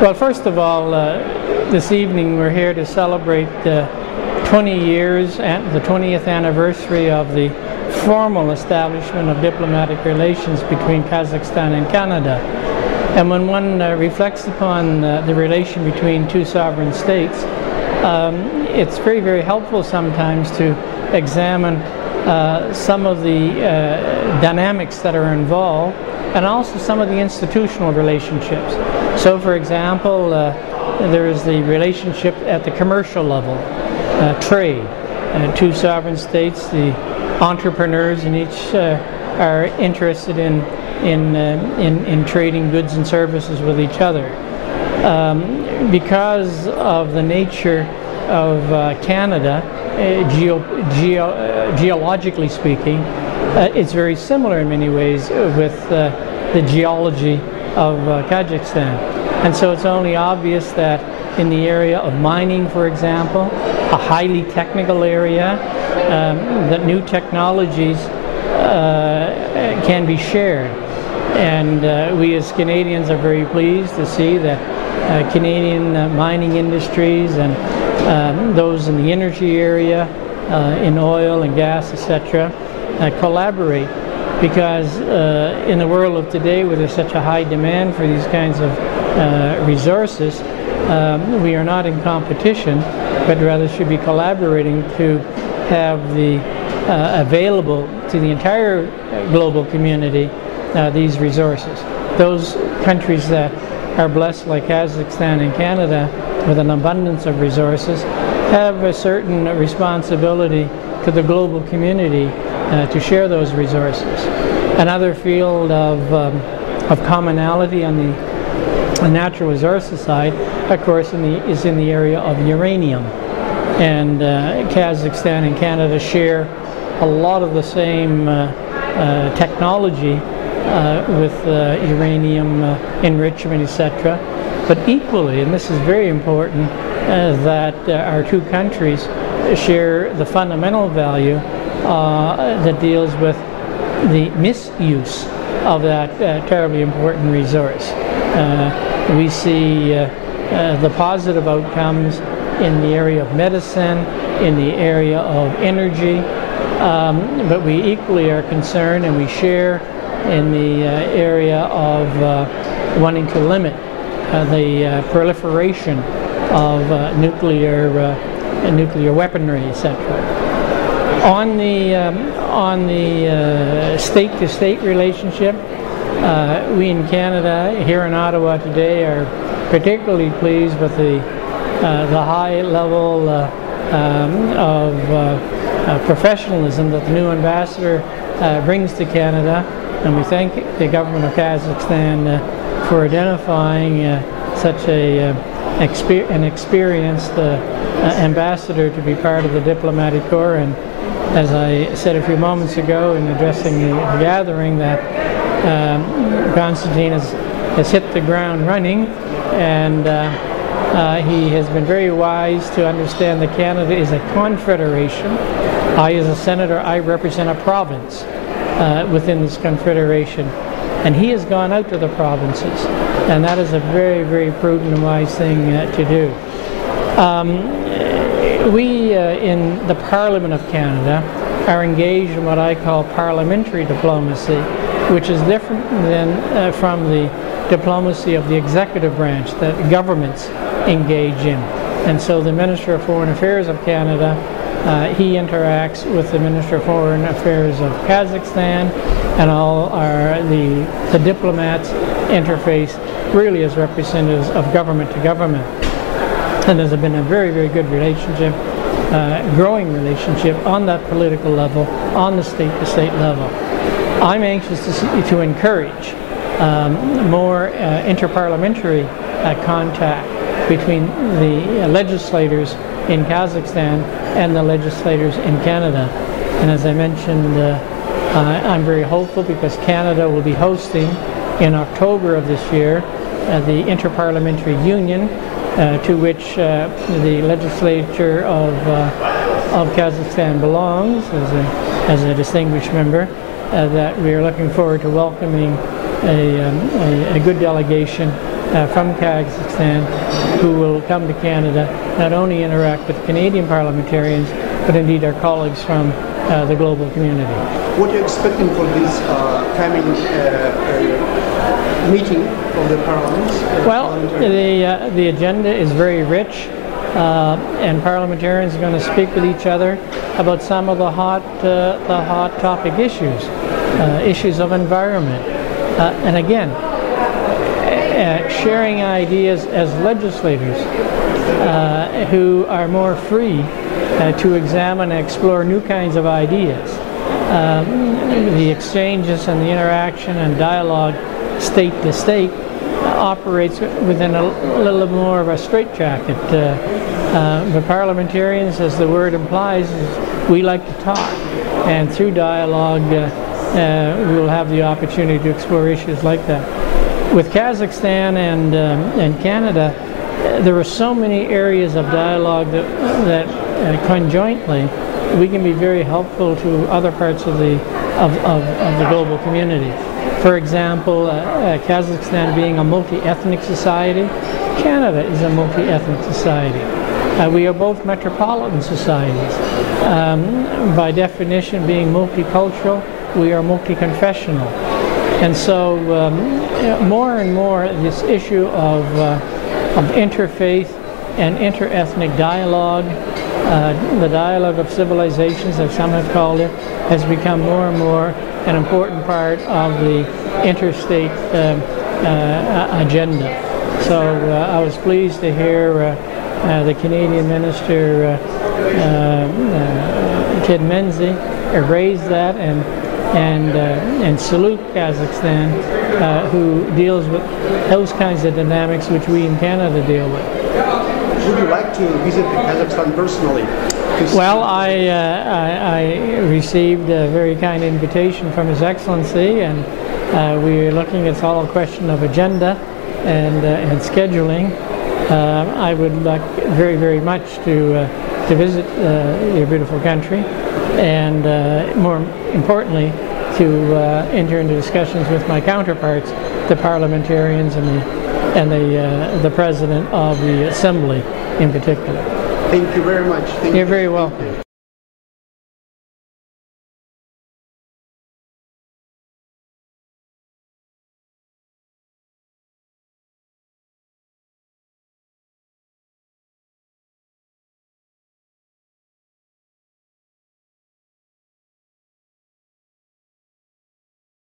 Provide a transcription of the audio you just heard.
Well, first of all, this evening we're here to celebrate 20 years and the 20th anniversary of the formal establishment of diplomatic relations between Kazakhstan and Canada. And when one reflects upon the relation between two sovereign states, it's very, very helpful sometimes to examine some of the dynamics that are involved, and also some of the institutional relationships. So, for example, there is the relationship at the commercial level, trade. Two sovereign states, the entrepreneurs in each are interested in trading goods and services with each other. Because of the nature of Canada, geologically speaking, it's very similar in many ways with the geology of Kazakhstan. And so it's only obvious that in the area of mining, for example, a highly technical area, that new technologies can be shared. And we as Canadians are very pleased to see that Canadian mining industries and those in the energy area, in oil and gas, etc., collaborate, because in the world of today, where there's such a high demand for these kinds of resources, we are not in competition, but rather should be collaborating to have the available to the entire global community these resources. Those countries that are blessed, like Kazakhstan and Canada, with an abundance of resources, have a certain responsibility to the global community to share those resources. Another field of commonality on the natural resources side, of course, is in the area of uranium. And Kazakhstan and Canada share a lot of the same technology with uranium enrichment, etc. But equally, and this is very important, that our two countries share the fundamental value that deals with the misuse of that terribly important resource. We see the positive outcomes in the area of medicine, in the area of energy, but we equally are concerned, and we share in the area of wanting to limit the proliferation of nuclear weaponry, etc. On the state-to-state relationship, we in Canada, here in Ottawa today, are particularly pleased with the high level of professionalism that the new ambassador brings to Canada, and we thank the government of Kazakhstan for identifying such an experienced ambassador to be part of the diplomatic corps. And as I said a few moments ago in addressing the gathering, that Constantine has hit the ground running, and he has been very wise to understand that Canada is a confederation. I, as a senator, I represent a province within this confederation, and he has gone out to the provinces, and that is a very, very prudent and wise thing to do. We in the Parliament of Canada are engaged in what I call parliamentary diplomacy, which is different than from the diplomacy of the executive branch that governments engage in. And so the Minister of Foreign Affairs of Canada, he interacts with the Minister of Foreign Affairs of Kazakhstan, and all the diplomats interface really as representatives of government to government. And there's been a very, very good relationship, growing relationship on that political level, on the state-to-state level. I'm anxious to encourage more interparliamentary contact between the legislators in Kazakhstan and the legislators in Canada. And as I mentioned, I'm very hopeful because Canada will be hosting in October of this year the Interparliamentary Union, to which the legislature of Kazakhstan belongs as a distinguished member, that we are looking forward to welcoming a good delegation from Kazakhstan who will come to Canada, not only interact with Canadian parliamentarians, but indeed our colleagues from the global community. What are you expecting for this coming meeting of the parliaments? Well, the agenda is very rich, and parliamentarians are going to speak with each other about some of the hot topic issues, issues of environment, and again, sharing ideas as legislators who are more free to examine and explore new kinds of ideas. The exchanges and the interaction and dialogue state to state operates within a little more of a straitjacket. The parliamentarians, as the word implies, we like to talk, and through dialogue we will have the opportunity to explore issues like that. With Kazakhstan and Canada, there are so many areas of dialogue that conjointly we can be very helpful to other parts of the global community. For example, Kazakhstan being a multi-ethnic society, Canada is a multi-ethnic society. We are both metropolitan societies. By definition, being multicultural, we are multi-confessional. And so more and more this issue of interfaith and interethnic dialogue, the dialogue of civilizations, as some have called it, has become more and more an important part of the interstate agenda. So I was pleased to hear the Canadian Minister Kid Menzies raise that and salute Kazakhstan, who deals with those kinds of dynamics which we in Canada deal with. Would you like to visit Kazakhstan personally? Well, I received a very kind invitation from His Excellency, and we're looking, it's all a question of agenda and scheduling. I would like very, very much to visit your beautiful country, and more importantly, to enter into discussions with my counterparts, the parliamentarians and the President of the Assembly in particular. Thank you very much. You're very welcome.